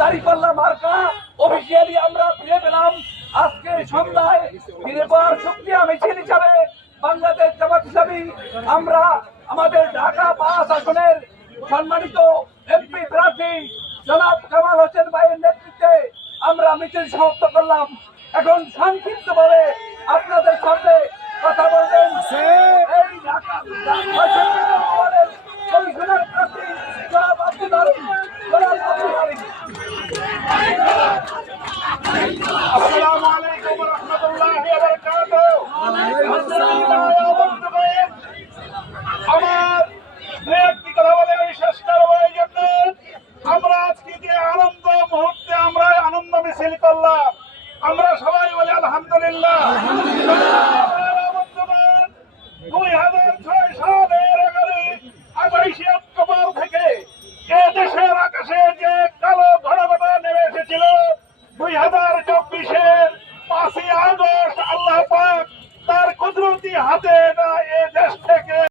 দাঁড়িপাল্লা মার্কা অফিসিয়ালি আমরা ফিরে পেলাম। আজকে সন্ধ্যায় ফিরে পাওয়ার শুকরিয়া মিছিল হিসাবে বাংলাদেশ জামাত ইসলামী আমরা আমাদের ঢাকা ৫ আসনের সম্মানিত এমপি প্রার্থী জনাব কামাল হোসেন ভাইয়ের নেতৃত্বে আমরা মিছিল সমাপ্ত করলাম। এখন সংক্ষিপ্তভাবে আপনাদের সামনে কথা বলবেন এই ঢাকা কমিশনার প্রার্থী জনাব আব্দুল আলিম। আসসালামু আলাইকুম ওয়া রাহমাতুল্লাহি ওয়া বারাকাতুহু। আমার একটি কথা বলে আমি শেষ করবো। এই জন্য আমরা আজকে যে আনন্দ মুহূর্তে আমরা আনন্দ মিছিল করলাম, আমরা সবাই বলি আলহামদুলিল্লাহ। 2006 সালের 28 অক্টোবর থেকে এ দেশের আকাশে যে কালো ঘনঘটা নেমে এসেছিল, 2024-এর 5ই আগস্ট আল্লাহ পাক তার কুদরতি হাতে